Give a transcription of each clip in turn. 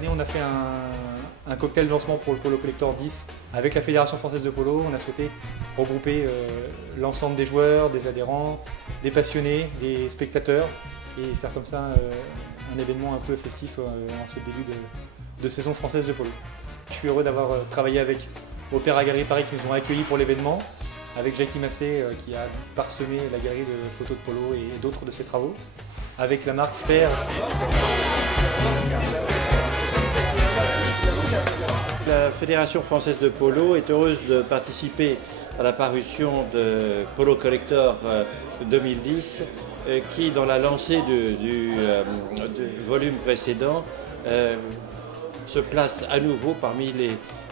année, on a fait un cocktail de lancement pour le Polo Collector 10 avec la Fédération française de polo. On a souhaité regrouper l'ensemble des joueurs, des adhérents, des passionnés, des spectateurs et faire comme ça un événement un peu festif en ce début de saison française de polo. Je suis heureux d'avoir travaillé avec Opéra Galerie Paris qui nous ont accueillis pour l'événement, avec Jackie Massé qui a parsemé la galerie de photos de polo et d'autres de ses travaux, avec la marque Fer. La Fédération française de polo est heureuse de participer à la parution de Polo Collector 2010 qui, dans la lancée du volume précédent, se place à nouveau parmi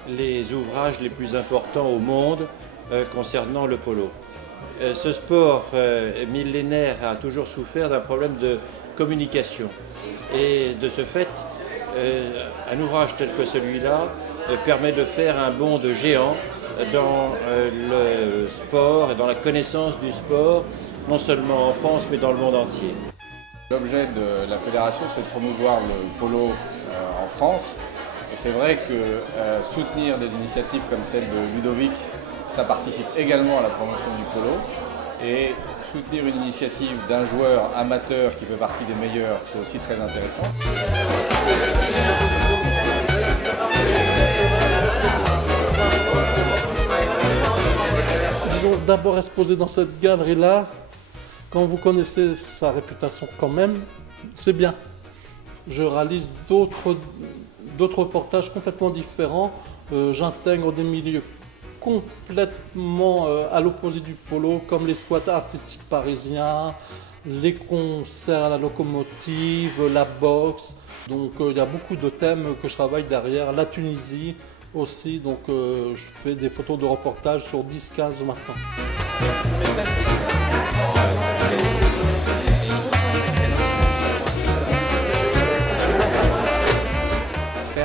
les ouvrages les plus importants au monde concernant le polo. Ce sport millénaire a toujours souffert d'un problème de communication et de ce fait, un ouvrage tel que celui-là permet de faire un bond de géant dans le sport et dans la connaissance du sport, non seulement en France mais dans le monde entier. L'objet de la fédération, c'est de promouvoir le polo en France. Et c'est vrai que soutenir des initiatives comme celle de Ludovic, ça participe également à la promotion du polo. Et soutenir une initiative d'un joueur amateur qui fait partie des meilleurs, c'est aussi très intéressant. Disons d'abord exposé dans cette galerie-là, quand vous connaissez sa réputation quand même, c'est bien. Je réalise d'autres reportages complètement différents. J'intègre des milieux complètement à l'opposé du polo, comme les squats artistiques parisiens, les concerts à la locomotive, la boxe. Donc il y a beaucoup de thèmes que je travaille derrière. La Tunisie aussi, donc je fais des photos de reportage sur 10-15 matins.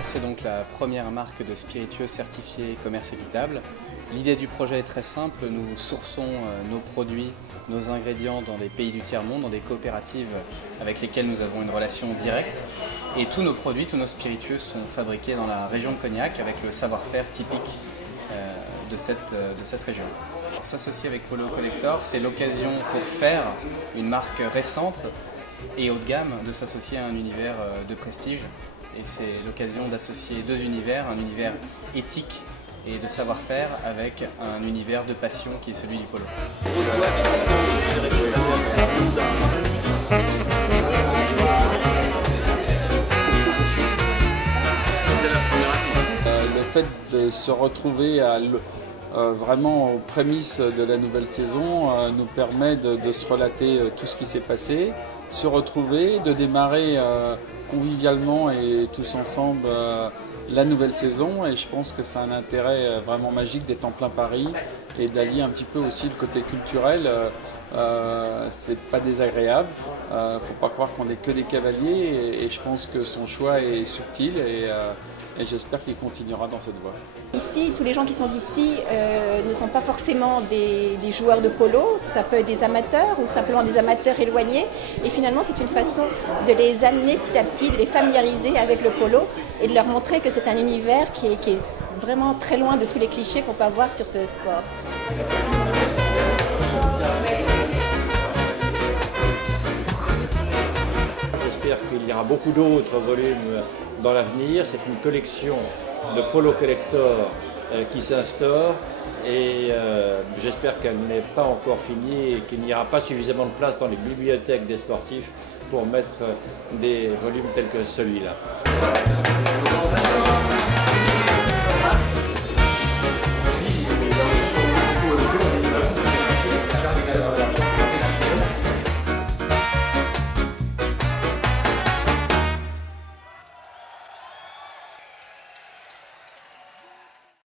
C'est donc la première marque de spiritueux certifié commerce équitable. L'idée du projet est très simple, nous sourçons nos produits, nos ingrédients dans des pays du tiers-monde, dans des coopératives avec lesquelles nous avons une relation directe. Et tous nos produits, tous nos spiritueux sont fabriqués dans la région de Cognac avec le savoir-faire typique de cette région. S'associer avec Polo Collector, c'est l'occasion pour faire une marque récente et haut de gamme de s'associer à un univers de prestige. Et c'est l'occasion d'associer deux univers, un univers éthique et de savoir-faire avec un univers de passion qui est celui du polo. Le fait de se retrouver vraiment aux prémices de la nouvelle saison nous permet de se relater tout ce qui s'est passé, de se retrouver, de démarrer convivialement et tous ensemble la nouvelle saison. Et je pense que c'est un intérêt vraiment magique d'être en plein Paris et d'allier un petit peu aussi le côté culturel. C'est pas désagréable, faut pas croire qu'on n'est que des cavaliers et je pense que son choix est subtil et j'espère qu'il continuera dans cette voie. Ici, tous les gens qui sont ici ne sont pas forcément des joueurs de polo, ça peut être des amateurs ou simplement des amateurs éloignés. Et finalement, c'est une façon de les amener petit à petit, de les familiariser avec le polo et de leur montrer que c'est un univers qui est vraiment très loin de tous les clichés qu'on peut avoir sur ce sport. J'espère qu'il y aura beaucoup d'autres volumes dans l'avenir. C'est une collection de Polo Collector qui s'instaure et j'espère qu'elle n'est pas encore finie et qu'il n'y aura pas suffisamment de place dans les bibliothèques des sportifs pour mettre des volumes tels que celui-là.